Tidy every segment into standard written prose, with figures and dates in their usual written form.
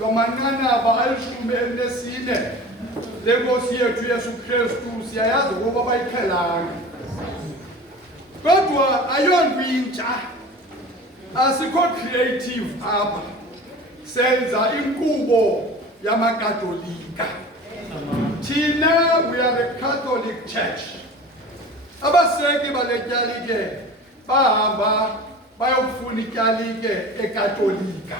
Lomanqanaba alishumi elinesine lenkosi yethu Yesu Kristu siyayazi ukuba bayiqhelanga. Kodwa ayonto intsha, asikho creative apha, senza inkqubo yamakatolika. Thina we are a Catholic Church. Abaseki bale tyalike bahamba bayokufuna ityalike ekatolika,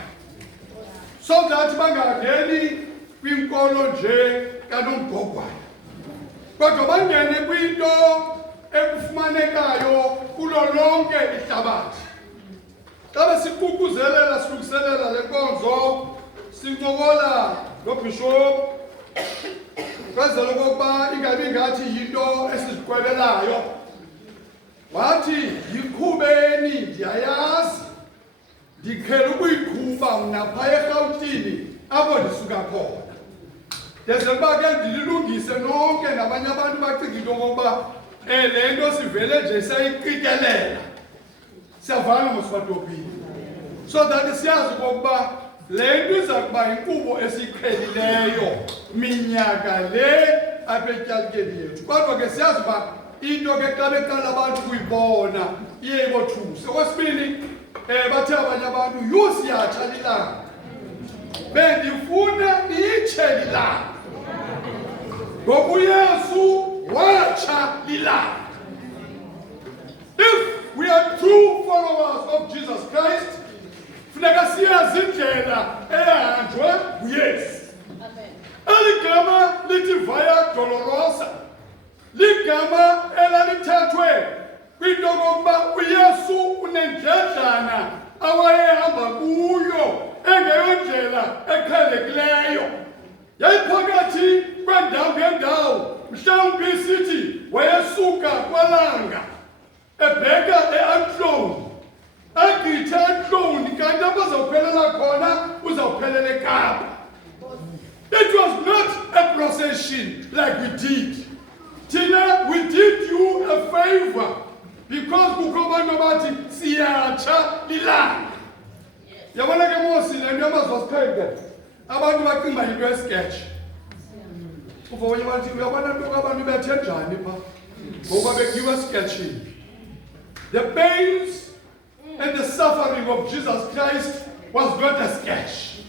so that bangangeni kwinkolo nje kaNombhogwana, kodwa bangene kwinto ekufumanekayo kulo lonke ihlabathi. Xa besiququzelela silungiselela le nkonzo, sincokola noBishop kwenzela okokuba ingabi ngathi yinto esiziqwelelayo. Wathi yiqhubeni, ndiyayazi ndiqhela ukuyiqhuba mna phaya eRhawutini apho ndisuka khona, ndenzela uba ke ndililungise nonke nabanye abantu bacinga into okokuba le nto sivele nje sayiqikelela, siyavana mosibatopini, so that siyazi okokuba le nto iza kuba yinkqubo esiyiqhelileyo minyaka le apha etyalikeni yethu. Kodwa ke siyazi uba into ke xa beqala abantu kuyibona iye ibothuse. Okwesibini, bathe abanye abantu, yu siyatsha lilanga, bendifuna litshe lilanga, ngoku uYesu watsha lilanga. If we are true followers of Jesus Christ, funeka siyazi indlela eyahanjwe nguYesu. Eli gama lithi Via Dolorosa ligama elalithathwe kwinto okokuba uYesu unendledlana awayehamba kuyo engeyondlela eqhelekileyo. Yayiphakathi kwendawo ngendawo, mhlawumbi sithi wayesuka kwalanga ebheka eAntloni, agqithe eAntloni, kanti apho uzawuphelela khona uzawuphelela eKapa. It was not a procession like we did. Tina, we did you a favor because kukho abantu bathi siyatsha lilanga. Yabona ke Mosi le nto yamazwasiqhele abantu bacinga into esketch. Uvonye bathi uyabona into abantu bethe njani pha ngoba bekiwa sketching. The pains and the suffering of Jesus Christ was not a sketch.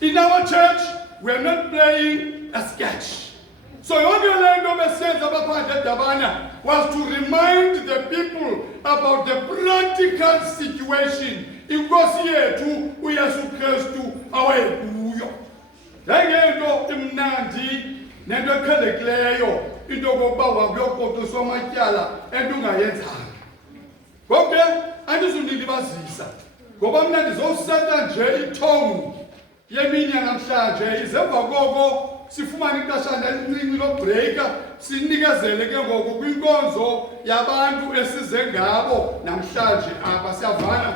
In our church, we are not playing a sketch. So yonke le nto besenza abaphandle eDabana was to remind the people about the practical situation inkosi yethu uYesu Kristu awayekuyo. Yayingento imnandi nento eqhelekileyo into yokokuba wakuyokoqiswa amatyala ento ungayenzanga. Ngoku ke andizundilibazisa ngoba mna ndizowuseta nje ithongo yemini yanamhlanje, ize emva koko sifumane ixeshana elincinci lobhreyika sinikezele ke ngoku kwinkonzo yabantu esize ngabo namhlanje apha. Siyavana?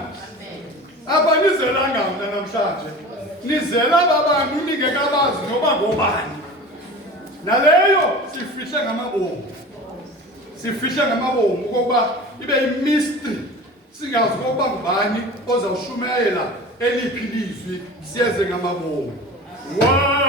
Apha nizelanga mna namhlanje, nizela aba bantu ningekabazi noba ngobani. Naleyo sifihle ngamabomu, sifihle ngamabomu okokuba ibe yimystery, singazi okokuba ngubani ozawushumayela eliphi ilizwi, siyeze ngamabomu. Yeah.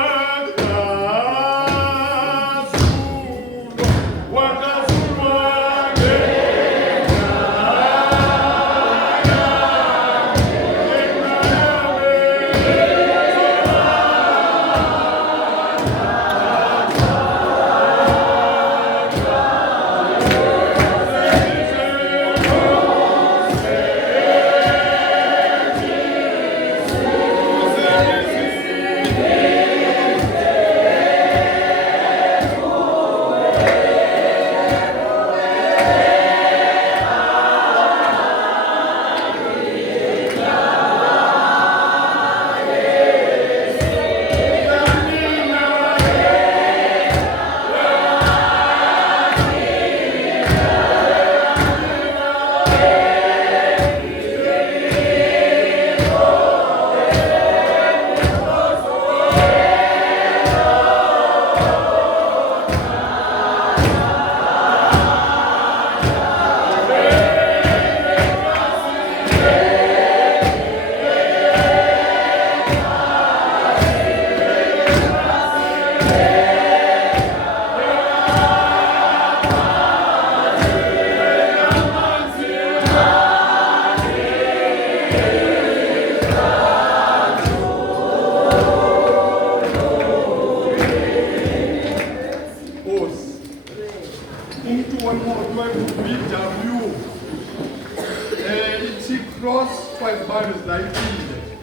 imoto eku-VW ithi cross 5 miles layifile